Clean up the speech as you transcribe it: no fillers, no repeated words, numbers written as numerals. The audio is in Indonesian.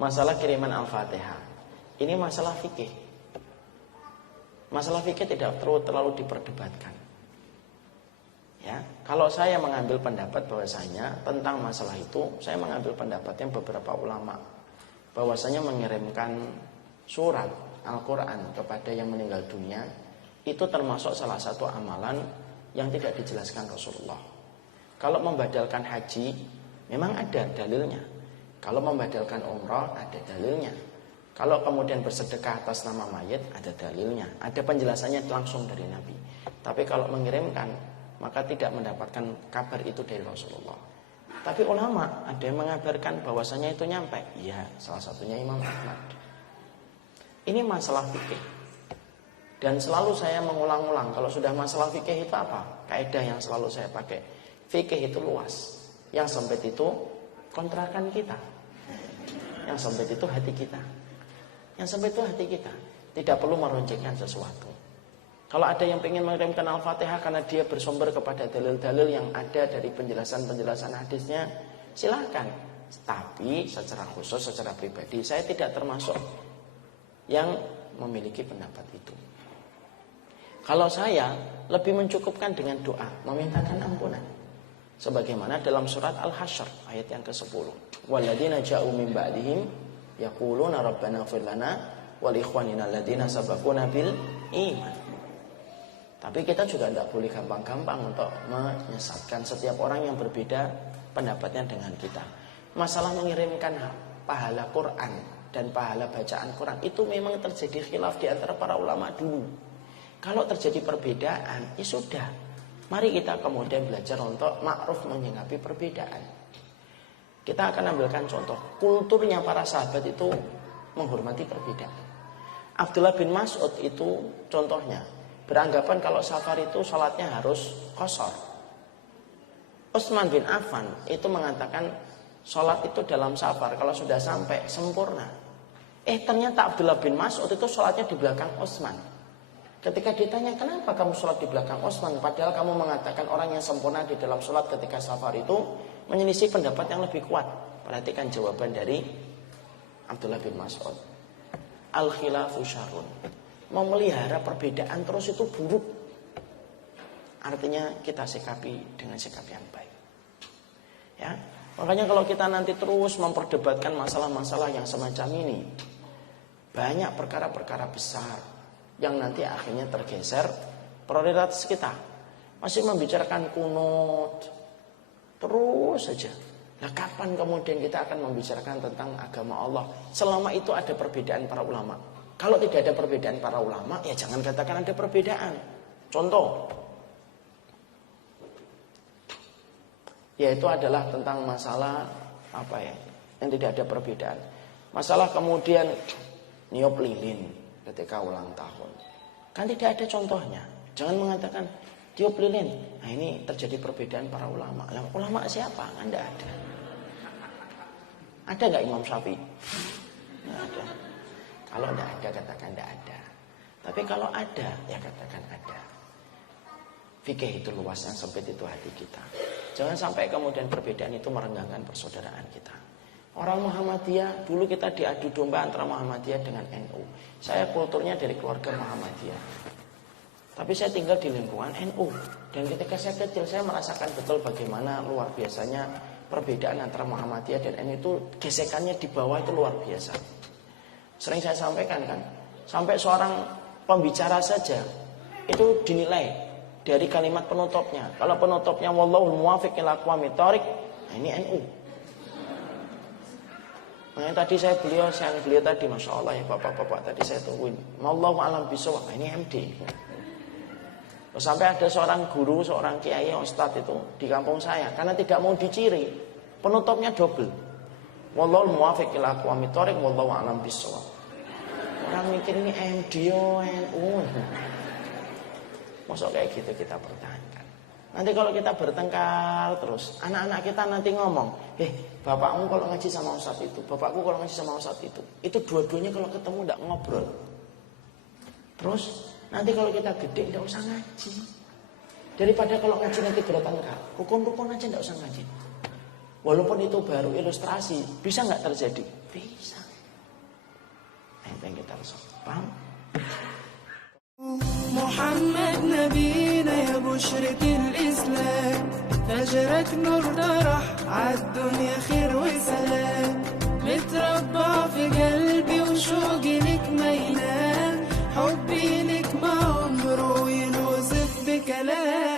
masalah kiriman Al-Fatihah. Ini masalah fikih. Masalah fikih tidak terlalu diperdebatkan. Ya, kalau saya mengambil pendapat bahwasanya tentang masalah itu, saya mengambil pendapatnya beberapa ulama bahwasanya mengirimkan surat Al-Quran kepada yang meninggal dunia itu termasuk salah satu amalan yang tidak dijelaskan Rasulullah. Kalau membadalkan haji memang ada dalilnya. Kalau membadalkan umrah ada dalilnya. Kalau kemudian bersedekah atas nama mayit ada dalilnya. Ada penjelasannya langsung dari Nabi. Tapi kalau mengirimkan maka tidak mendapatkan kabar itu dari Rasulullah. Tapi ulama ada yang mengabarkan bahwasanya itu nyampe. Iya, salah satunya Imam Ahmad. Ini masalah fikih. Dan selalu saya mengulang-ulang kalau sudah masalah fikih itu apa? Kaidah yang selalu saya pakai. Fikih itu luas. Yang sempit itu kontrakan kita. Yang sempit itu hati kita. Yang sempit itu hati kita. Tidak perlu meruncingkan sesuatu. Kalau ada yang ingin mengirimkan Al-Fatihah karena dia bersumber kepada dalil-dalil yang ada dari penjelasan-penjelasan hadisnya, silakan. Tapi secara khusus, secara pribadi, saya tidak termasuk yang memiliki pendapat itu. Kalau saya lebih mencukupkan dengan doa, memintakan ampunan. Sebagaimana dalam surat Al-Hasyr ayat yang ke-10. Walladzina ja'u min ba'dihim yaquluna rabbana ighfir lana wa li ikhwanina alladzina sabaquna bil iman. Tapi kita juga tidak boleh gampang-gampang untuk menyesatkan setiap orang yang berbeda pendapatnya dengan kita. Masalah mengirimkan pahala Quran dan pahala bacaan Quran itu memang terjadi khilaf di antara para ulama dulu. Kalau terjadi perbedaan, ya sudah. Mari kita kemudian belajar untuk ma'ruf menyikapi perbedaan. Kita akan ambilkan contoh. Kulturnya para sahabat itu menghormati perbedaan. Abdullah bin Mas'ud itu contohnya. Beranggapan kalau safar itu sholatnya harus qashar. Utsman bin Affan itu mengatakan sholat itu dalam safar kalau sudah sampai sempurna. Ternyata Abdullah bin Mas'ud itu sholatnya di belakang Utsman. Ketika ditanya kenapa kamu sholat di belakang Utsman, padahal kamu mengatakan orang yang sempurna di dalam sholat ketika safar itu menyelisih pendapat yang lebih kuat. Perhatikan jawaban dari Abdullah bin Mas'ud. Al-khilafu syarrun. Memelihara perbedaan terus itu buruk. Artinya kita sikapi dengan sikap yang baik. Ya, makanya kalau kita nanti terus memperdebatkan masalah-masalah yang semacam ini, banyak perkara-perkara besar yang nanti akhirnya tergeser prioritas kita. Masih membicarakan kunut terus saja. Nah, kapan kemudian kita akan membicarakan tentang agama Allah? Selama itu ada perbedaan para ulama. Kalau tidak ada perbedaan para ulama, ya jangan katakan ada perbedaan. Contoh, yaitu adalah tentang masalah apa ya, yang tidak ada perbedaan. Masalah kemudian niup lilin ketika ulang tahun, kan tidak ada contohnya. Jangan mengatakan tiup lilin. Nah ini terjadi perbedaan para ulama. Nah, ulama siapa? Kan tidak ada. Ada nggak Imam Syafi'i? Nggak ada. Kalau tidak ada, katakan tidak ada. Tapi kalau ada, ya katakan ada. Fikih itu luas, yang sempit itu hati kita. Jangan sampai kemudian perbedaan itu merenggangkan persaudaraan kita. Orang Muhammadiyah, dulu kita diadu domba antara Muhammadiyah dengan NU. Saya kulturnya dari keluarga Muhammadiyah. Tapi saya tinggal di lingkungan NU. Dan ketika saya kecil, saya merasakan betul bagaimana luar biasanya perbedaan antara Muhammadiyah dan NU itu, gesekannya di bawah itu luar biasa. Sering saya sampaikan kan, sampai seorang pembicara saja itu dinilai dari kalimat penutupnya. Kalau penutupnya wallahul muwaffiq ila aqwamit thoriq, nah ini NU. Nah tadi beliau tadi, masya Allah ya bapak-bapak tadi saya tungguin. Wallahu a'lam bishawab, nah ini MD. Terus sampai ada seorang guru, seorang kiai, ustadz itu di kampung saya, karena tidak mau diciri, penutupnya double. Wallahul muwaffiq ila aqwamit thoriq, wallahu a'lam bishawab. Orang mikir ini MD NU. Masuk kayak gitu kita pertahankan. Nanti kalau kita bertengkar terus, anak-anak kita nanti ngomong, bapakmu kalau ngaji sama ustadz itu, bapakku kalau ngaji sama ustadz itu dua-duanya kalau ketemu tidak ngobrol. Terus nanti kalau kita gede tidak usah ngaji. Daripada kalau ngaji nanti bertengkar, rukun-rukun aja tidak usah ngaji. Walaupun itu baru ilustrasi, bisa nggak terjadi? Bisa. Nah, itu yang kita harus paham. محمد نبينا يا بشرة الإسلام، فجرك نور طرح عالدنيا خير وسلام، متربع في قلبي وشوقي لك ما ينام، حبي لك ما عمره ينوصف بكلام.